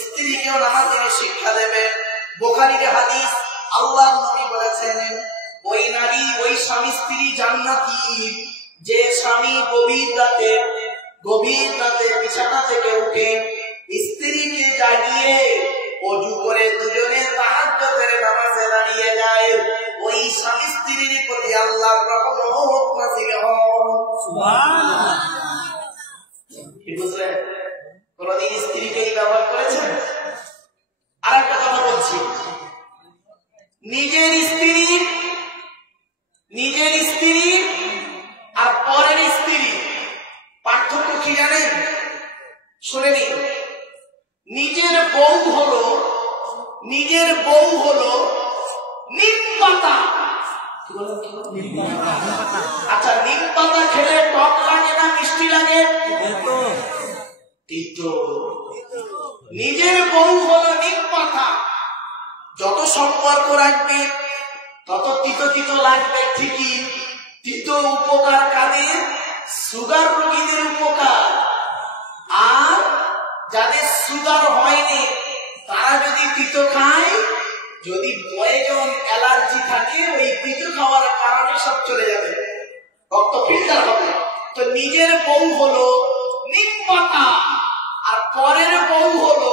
স্ত্রীকেও নামাজ তিনি শিক্ষা দেবেন। বুখারীর হাদিস, আল্লাহর নবী বলেছেন, ওই নারী ওই স্বামী স্ত্রী জান্নাতি যে স্বামী গভীর রাতে বিছানা থেকে উঠে স্ত্রীকে জাগিয়ে ওযু করে দুজনে তাহাজ্জুদের নামাজে দাঁড়িয়ে যায়। ওই স্বামী স্ত্রীর প্রতি আল্লাহর রহমত নাযিল হয়। সুবহানাল্লাহ। কি বুঝলেন? কোনদিন স্ত্রীকে এই ব্যবহার করেছেন? আর একটা কথা বলছি, নিজের স্ত্রী আর পরের স্ত্রী পার্থক্য কি জানেন? শুনে নিন। নিজের বউ হলো নিম পাতা। আচ্ছা, নিম পাতা খেলে টক লাগে না মিষ্টি লাগে? নিজের বউ হলো নিম পাতা। যত সম্পর্ক রাখবে তত তিতো লাগবে ঠিকই। তিতো উপকার কাদের? সুগার রোগীদের উপকার। আর যাদের সুগার হয়নি তারা যদি তিতো খায়, যদি পয়জন অ্যালার্জি থাকে, ওই তিতো খাওয়ার কারণে সব চলে যাবে, রক্ত ফিল্টার হবে। তো নিজের বউ হলো নিম পাতা আর পরের বউ হলো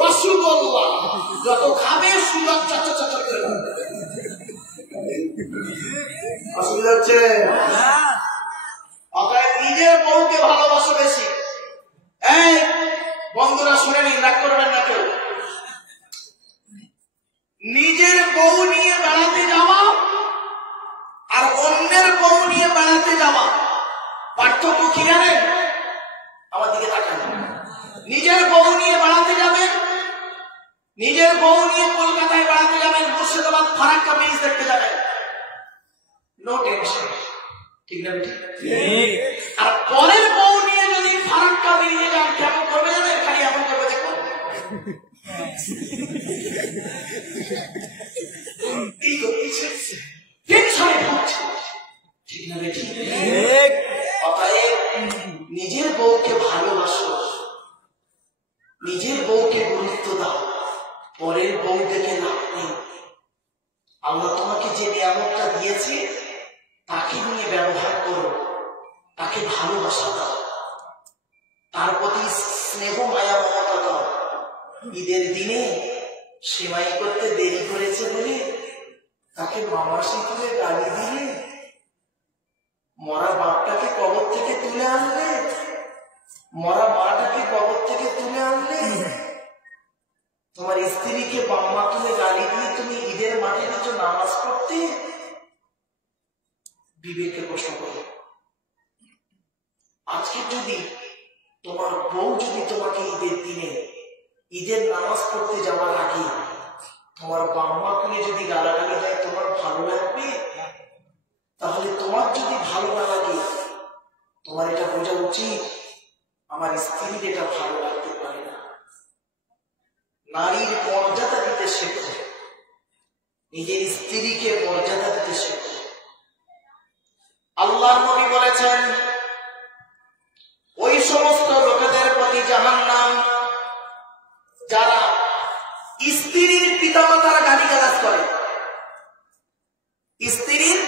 রসগোল্লা। যত খাবে সুগার চচচচ করে যাবে। অসুবিধা হচ্ছে? অতএব নিজের বউকে ভালোবাসো বেশি। এই বন্ধুরা শুনে নিন, রাগ করবেন না কেউ। নিজের বউ নিয়ে বেড়াতে যাওয়া আর অন্যের বউ নিয়ে বেড়াতে যাওয়া পার্থক্য কি জানেন? আমার দিকে তাকান। নিজের বউ নিয়ে বেড়াতে যাবেন, নিজের বউ নিয়ে কলকাতায় বেড়াতে যাবেন, মুর্শিদাবাদ ফারাক্কা ব্রিজ দেখতে যাবেন, নো টেনশন। ঠিক না? ঠিক। আর পরের বউ নিয়ে যদি ফারাক্কা ব্রিজে যান, কেমন করবে জানেন? খালি এমন করবে, দেখো নিজের বউকে ভালোবাসো, নিজের বউকে গুরুত্ব দাও, পরের বউ দেখে লাভ নেই। আল্লাহ তোমাকে যে নিয়ামতটা দিয়েছে তাকে নিয়ে ব্যবহার করো, তাকে ভালোবাসা দাও, তার প্রতি স্নেহ মায়া মমতা দাও। ঈদের দিনে সেমাই করতে দেরি করেছে বলে তাকে মামাসি তুলে গালি দিলে, মরা বাপটাকে কবর থেকে তুলে আনলে, মরা মাটাকে কবর থেকে তুলে আনলে, তোমার স্ত্রীকে বাম্মা তুলে গালি দিয়ে তুমি ঈদের মাঠে গেছো নামাজ পড়তে। বিবেককে প্রশ্ন করো, আজকে যদি তোমার বউ যদি তোমাকে ঈদের দিনে ঈদের নামাজ পড়তে যাওয়ার আগে তোমার বাম্মা তুলে যদি গালাগালি দেয়, তোমার ভালো লাগবে? তাহলে তোমার যদি ভালো না লাগে, তোমার এটা বোঝা উচিত আমার স্ত্রীর এটা ভালো লাগতে পারে না। নারীর মর্যাদা দিতে শেখো, নিজের স্ত্রীকে মর্যাদা দিতে শেখো। আল্লাহর নবী বলেছেন, ওই সমস্ত লোকেদের প্রতি জাহান্নাম যারা স্ত্রীর পিতামাতার গালিগালাজ করে। স্ত্রীর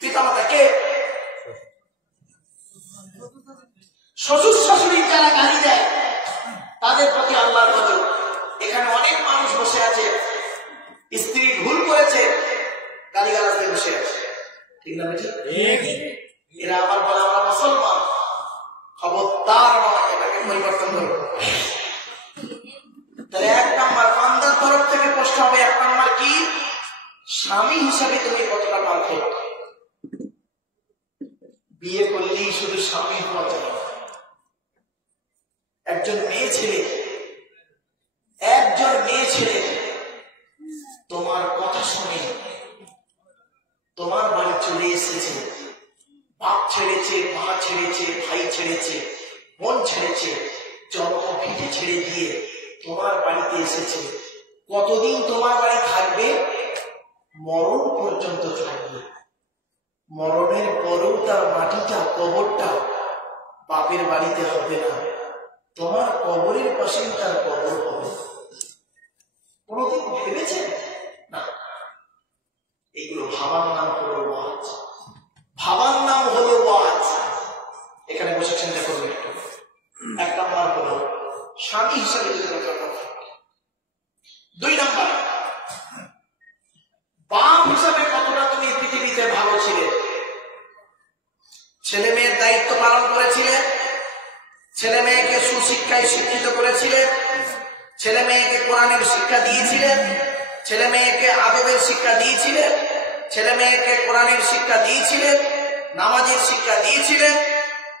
পিতামাতাকে, শ্বশুর শাশুড়ি যারা গালি দেয় তাদের প্রতি আল্লাহর গজব। এখানে অনেক মানুষ বসে আছে, স্ত্রী ভুল করেছে, গালিগালাজ দিয়ে বসে আছে। ঠিক না? এরা আবার বলে আমরা মুসলমান। খবরদার নয়, এটাকে পরিবর্তন করবো। তাহলে এক নাম্বার বান্দার তরফ থেকে প্রশ্ন হবে, এক নাম্বার কি? স্বামী হিসাবে তুমি কতটা পারফেক্ট? বিয়ে করলেই শুধু স্বামী হওয়া যায়। একজন মেয়ে ছেলে তোমার কথা শুনে তোমার বাড়ি চলে এসেছে, বাপ ছেড়েছে, মা ছেড়েছে, ভাই ছেড়েছে, বোন ছেড়েছে, জন্মভিটে ছেড়ে দিয়ে তোমার বাড়িতে এসেছে। কতদিন তোমার বাড়ি থাকবে? মরণ পর্যন্ত থাকবে। মরণের পরেও তার মাটিটা, কবরটা বাপের বাড়িতে হবে না, তোমার কবরের পাশেই তার কবর হবে। স্বামী হিসাবে যদি রক্ষা করতে। 2 নাম্বার, বাপ হিসাবে কতটা তুমি পৃথিবীতে ভালো ছিলে, ছেলে মেয়ের দায়িত্ব পালন করেছিলে, ছেলে মেয়েকে সুশিক্ষায় শিক্ষিত করেছিলে, ছেলে মেয়েকে কোরআনের শিক্ষা দিয়েছিলে, ছেলে মেয়েকে আদবের শিক্ষা দিয়েছিলে, ছেলে মেয়েকে কোরআনের শিক্ষা দিয়েছিলে, নামাজের শিক্ষা দিয়েছিলে।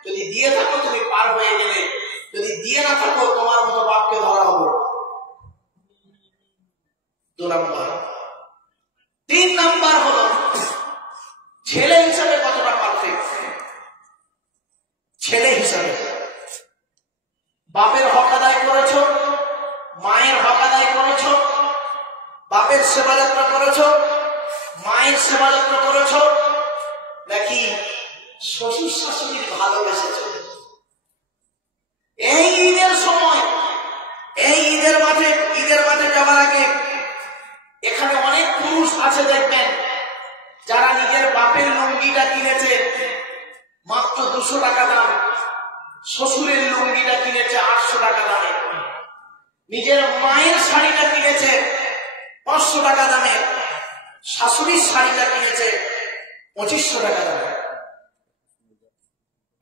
যদি দিয়ে থাকো তুমি পার হয়ে গেলে, যদি দিয়ে না থাকো তোমার মতো বাপকে ধরা হবে। 2 নাম্বার। 3 নাম্বার হলো ছেলে হিসাবে কতটা পারফেক্ট। ছেলে হিসাবে বাপের হক আদায় করেছো, মায়ের হক আদায় করেছো, বাপের সেবা যত্ন করেছো, মায়ের সেবা যত্ন করেছো, নাকি শ্বশুর শাশুড়ির ভালোবেসেছ? এই ঈদের সময়, এই ঈদের মাঠে যাওয়ার আগে এখানে অনেক পুরুষ আছে দেখবেন যারা নিজের বাপের লুঙ্গিটা কিনেছে মাত্র 200 টাকা দাম, শ্বশুরের লুঙ্গিটা কিনেছে 800 টাকা দামে, নিজের মায়ের শাড়িটা কিনেছে 500 টাকা দামে, শাশুড়ির শাড়িটা কিনেছে 2500 টাকা দামে।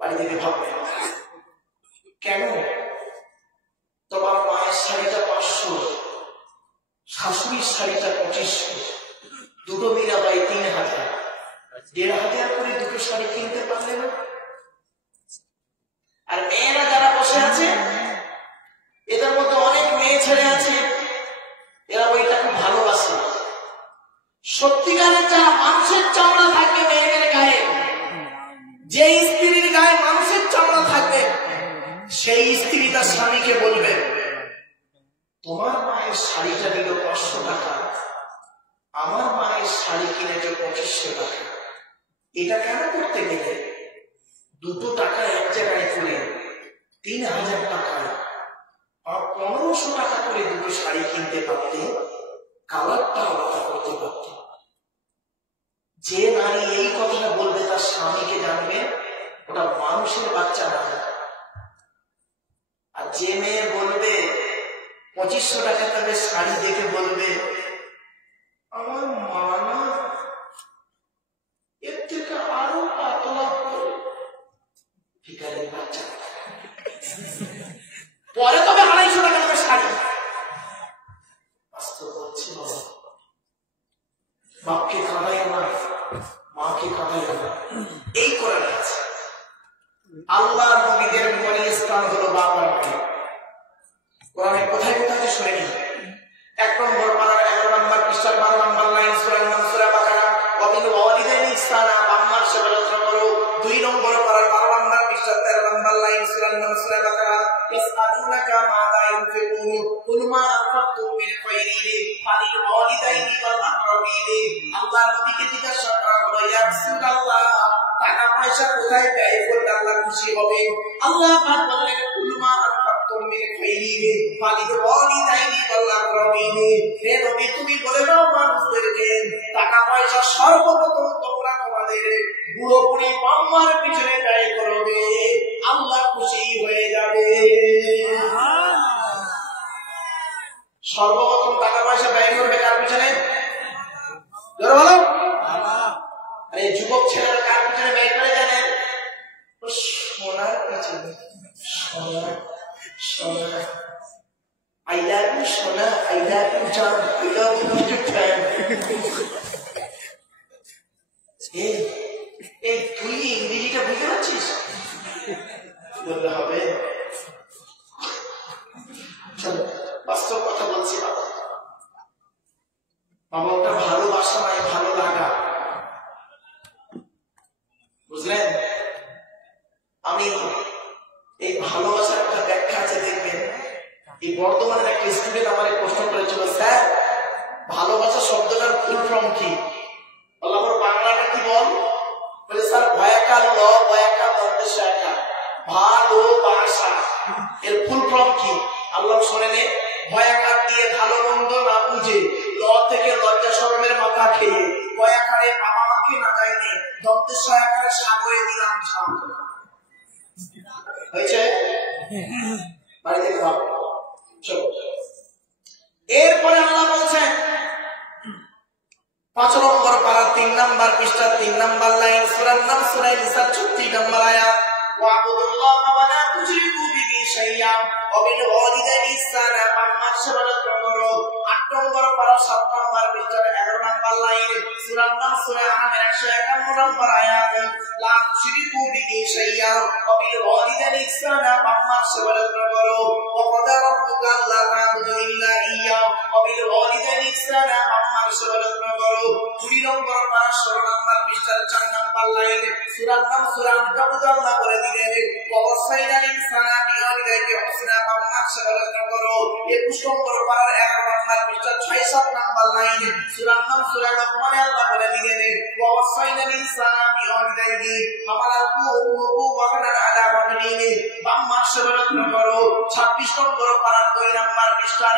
বাড়ি থেকে ভাববে কেন তোমার মায়ের শাড়িটা 500, শাশুড়ির শাড়িটা 2500, দুটো মিলা পাই 3000, 1500 করে দুটো শাড়ি কিনতে পারলে না? আর মেয়েরা যারা বসে আছে এদের মধ্যে অনেক মেয়ে ছেলে আছে এরা ওইটা খুব ভালোবাসে। সত্যিকারের যারা মানুষের চামড়া থাকবে মেয়েদের গায়ে, যে স্ত্রীর গায়ে মানুষের চামড়া থাকবে সেই স্ত্রী তার স্বামীকে বলবে তোমার মায়ের শাড়িটা নিল 500 টাকা, আমার মায়ের শাড়ি কিনেছে 2500 টাকা, এটা কেন করতে গেলে? 2 টাকা এক জায়গায় করে 3000 টাকায় আর 1500 টাকা করে দুটো শাড়ি কিনতে পারতে, কালারটা আলাদা করতে পারতে। যে নারী এই কথাটা বলবে তার স্বামীকে জানবে ওটা মানুষের বাচ্চা না। আর যে মেয়ে বলবে 2500 টাকা তাদের শাড়ি দেখে বলবে আমার মা না এর থেকে আরো পাতলা ভিখারির বাচ্চা, পরে তবে 250 টাকা দামের শাড়ি। বাস্তব বলছি বাবা, বাপকে কাঁদাই না, মাকে কাঁদাই না, এই কোরআনে আছে। আল্লাহর নবীদের মনে স্থান হলো বাবার বাড়ি। কোরআনে কোথায় কোথায় শুনে নি? 1 নম্বর পারা 11 নম্বর পৃষ্ঠা 12 নম্বর লাইন সূরা বাকারা ওয়াবিল ওয়ালিদাইনি ইহসানা, বাম্মার সেবা যত্ন করো। 2 নম্বর পারা 12 নম্বর পৃষ্ঠা 13 নম্বর লাইন সূরা বাকারা ইয়াসআলুনাকা মাযা ইউনফিকুন কুল মা আনফাকতুম মিন খায়রিন ফালিল ওয়ালিদাইনি ওয়াল আকরাবিন। আল্লাহর নবীকে জিজ্ঞাসা করা হলো ইয়া রাসূলুল্লাহ টাকা পয়সা কোথায় ব্যয় করলে আল্লাহ খুশি হবে? আল্লাহ পাক বললেন কুল মা আনফাকতুম মিন খায়রিন ফালিল ওয়ালিদাইনি ওয়াল আকরাবিন। হে নবী তুমি বলে দাও মানুষদেরকে টাকা পয়সা সর্বপ্রথম তোমরা তোমাদের বুড়ো বুড়ি বাম্মার পিছনে ব্যয় করবে, আল্লাহ খুশি হয়ে যাবে। সর্বপ্রথম টাকা পয়সা ব্যয় করবে কার পিছনে? জোরে বলো। আরে যুবক ছেলেরা কার পিছনে ব্যয় করে জানেন? সোনার পিছনে। সোনা I love you সোনা, I love you John, I love you Mr. Tran। এই তুই ইংরেজিটা বুঝতে পারছিস? বললে হবে। চলো বাস্তব কথা বলছি বাবা। বাবা ওটা ভালোবাসা নয়, ভালো লাগা, বুঝলেন? আমি এই ভালোবাসার একটা ব্যাখ্যা আছে দেখবেন। এই বর্তমানের একটা স্টুডেন্ট আমাকে প্রশ্ন করেছিল, স্যার ভালোবাসা শব্দটার ফুল ফর্ম কি? বললাম বাংলাটা কি বল? বলে স্যার ভয়াকার ল ভয়াকার দন্তেশাকা ভালোবাসা, এর ফুল ফর্ম কি? আল্লাহ শোনেন, ভয়াকার দিয়ে ভালো মন্দ না বুঝে, ল থেকে লজ্জা শরমের মাথা খেয়ে, ভয়াকারে বাবা মাকে না যায়নি, দন্তেশাকারে সাগরে দিলাম ঝাঁপ। হয়েছে? বাড়িতে ভাব 5 নম্বর পারা 3 নম্বর পৃষ্ঠা 3 নম্বর লাইন, সূরার নাম সূরা নিসা 34 নম্বর আয়াত। ওয়া'বুদুল্লাহা ওয়া লা তুশরিকু বিহি শাইয়্যান ওয়া বিল ওয়ালিদাইনি ইহসানা, পাঁচ সেবাদত করো। 8 নম্বর পারা 7 নম্বর পৃষ্ঠা 11 নম্বর লাইন, সূরার নাম সূরা আমের 151 নম্বর আয়াত। লা তুশরিকু বিহি শাইয়্যান ওয়া বিল ওয়ালিদাইনি ইহসানা, পাঁচ সেবাদত করো। ওয়া ক্বাদা রাব্বুকা আল্লা তা'বুদু ইল্লা ইয়্যাহু ওয়া বিল ওয়ালিদাইনি ইহসানা, পাঁচ সেবাদত করো। 2 নম্বর পারা 16 নম্বর পৃষ্ঠা 4 নম্বর লাইন, সূরার নাম সূরা আনকাবুত, আল্লাহ বলে দিলেন ওয়াসাইনাল ইনসানা বিওয়ালিদাইহি হুসনা, পাঁচ সেবাদত করো। 21 নম্বর পারা 11 নম্বর পৃষ্ঠা 6-7 নম্বর লাইন, সূরার নাম সূরা লোকমানে, আল্লাহ বলে দিলেন ওয়াসাইনাল ইনসানা বিওয়ালিদাইহি হামালাতহু উম্মুহু ওয়াহানান আলা ওয়াহনিহি, পাঁচ সেবাদত করো। 26 নম্বর পারা 2 নম্বর পৃষ্ঠা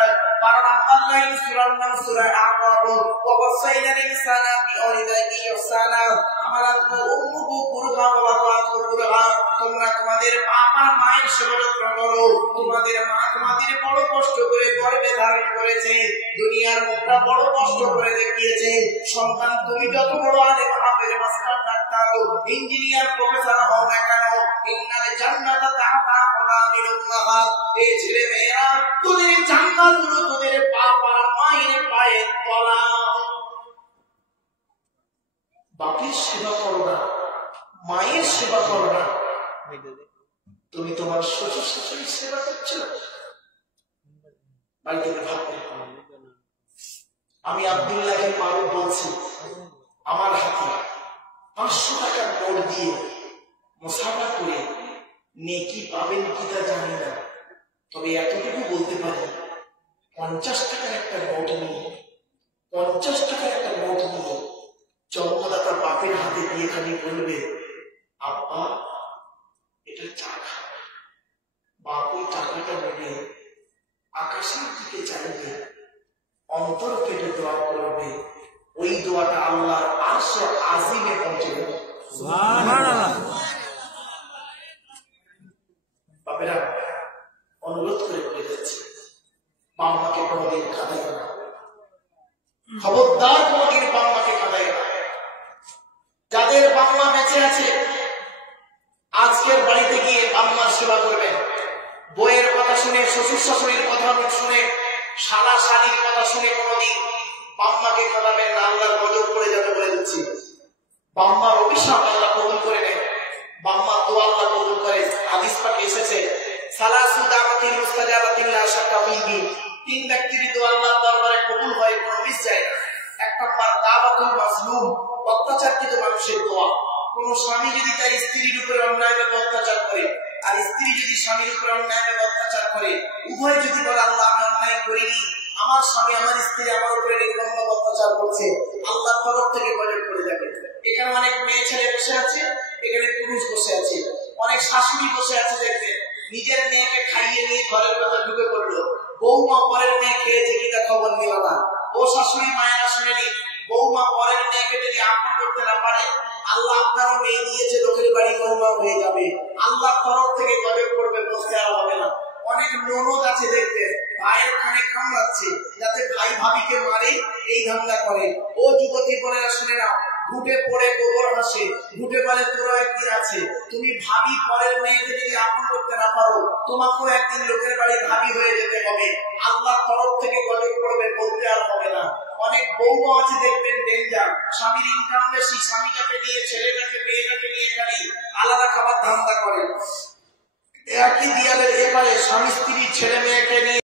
12 নম্বর লাইন, সূরার নাম সূরা আ'রাফ ওয়াসাইনাল ইনসানা বিওয়ালিদাইহি ইহসানা হামালাতহু উম্মুহু কুরহা ওয়া ওয়াদাআতহু কুরহা, তোমরা তোমাদের বাবা মায়ের সেবাদত করো। তোমাদের মা তোমাদের বড় কষ্ট করে গর্ভে ধারণ করেছে, দুনিয়ার মুখটা বড় কষ্ট করে দেখিয়েছে। সন্তান তুমি যত বড় আলেম হাফেজ মাস্টার ডাক্তার ইঞ্জিনিয়ার প্রফেসর হও না কেন, ইন্নাল জান্নাতা তাহতা আকদামিল উম্মাহাত, এই ছেলে মেয়েরা তোদের জান্নাত হলো তোদের বাবা মায়ের পায়ের তলা। বাপের সেবা করো না, মায়ের সেবা করো না, তুমি তোমার শ্বশুর শাশুড়ির সেবা করছো। আমি আব্দুল্লাহকে মারুফ বলছি, আমার হাতে 500 টাকার নোট দিয়ে মুসাফা করে নেকি পাবেন কিনা জানি না, তবে এতটুকু বলতে পারি 50 টাকার একটা নোট নিয়ে 50 টাকার একটা নোট নিয়ে জন্মদাতা বাপের হাতে দিয়ে খালি বলবে আব্বা এটা চা খাবে। বাপ ওই টাকাটা নেবে, আকাশের দিকে চাইবে, অন্তর কেটে দোয়া করবে, ওই দোয়াটা আল্লাহর আরশে আজিমে পৌঁছে যাবে। সুবহানাল্লাহ। বাপেরা অনুরোধ করে বলে যাচ্ছে, বাম্মাকে কোনোদিন কাঁদাইও না, খবরদার কোনোদিন বাম্মাকে কাঁদাইও না। যাদের বাম্মা বেঁচে আছে আজকের বাড়িতে গিয়ে বাম্মার সেবা করবেন। বইয়ের কথা শুনে, শ্বশুর শাশুড়ির কথা শুনে, শালা শালির কথা শুনে কোনোদিন বাম্মাকে কাঁদাবেন না, আল্লাহর গজব পড়ে যাবে বলে দিচ্ছি। বাম্মার অভিশাপ আল্লাহ কবুল করে নেন, বাম্মার দোয়া আল্লাহ কবুল করে। হাদিস পাকে এসেছে সালাসু দাওয়াতিল মুস্তাজাবাতিল লা শাক্কা ফিহি, 3 ব্যক্তির দোয়া আল্লাহর দরবারে কবুল হয়, কোনো মিস যায় না। 1 নম্বর দাওয়াতুল মাজলুম, অত্যাচারকৃত মানুষের দোয়া। কোন স্বামী যদি তার স্ত্রীর উপরে অন্যায়ভাবে অত্যাচার করে, আর স্ত্রী যদি স্বামীর উপরে অন্যায়ভাবে অত্যাচার করে, উভয় যদি বলে আল্লাহ আমি অন্যায় করিনি, আমার স্বামী আমার স্ত্রী আমার উপরে নির্মমভাবে অত্যাচার করছে, আল্লাহর তরফ থেকে গজব করে যাবে। এখানে অনেক মেয়ে ছেলে বসে আছে, এখানে পুরুষ বসে আছে, অনেক শাশুড়ি বসে আছে, দেখবেন নিজের মেয়েকে খাইয়ে নিয়ে ঘরের কথা ঢুকে পড়লো, বৌমা পরের মেয়ে খেয়েছে কিনা খবর নিল না। ও শাশুড়ি মায়েরা শুনেনি, বৌমা পরের মেয়েকে যদি আপন করতে না পারে, আল্লাহ আপনারও মেয়ে দিয়েছে, লোকের বাড়ি বৌমা হয়ে যাবে, আল্লাহর তরফ থেকে গজব করবে, বসতে আর হবে না। অনেক ননদ আছে দেখবেন ভাইয়ের কানে কামড়াচ্ছে যাতে ভাই ভাবিকে মারে, এই ধান্দা করে। ও যুবতী বোনেরা শুনে নাও, ঘুটে পড়ে গোবর হাসে, ঘুটে বলে তোরা একদিন আছে। তুমি ভাবি পরের মেয়েকে যদি আপন করতে না পারো, তোমাকেও একদিন লোকের বাড়ি ভাবি হয়ে যেতে হবে, আল্লাহর তরফ থেকে গজব করবে, বলতে আর হবে না। অনেক বৌমা আছে দেখবেন ডেঞ্জার, স্বামীর ইনকাম বেশি, স্বামীটাকে নিয়ে ছেলেটাকে মেয়েটাকে নিয়ে খালি আলাদা খাবার ধান্দা করে। একই দিয়ালের এপারে স্বামী স্ত্রী ছেলে মেয়েকে নিয়ে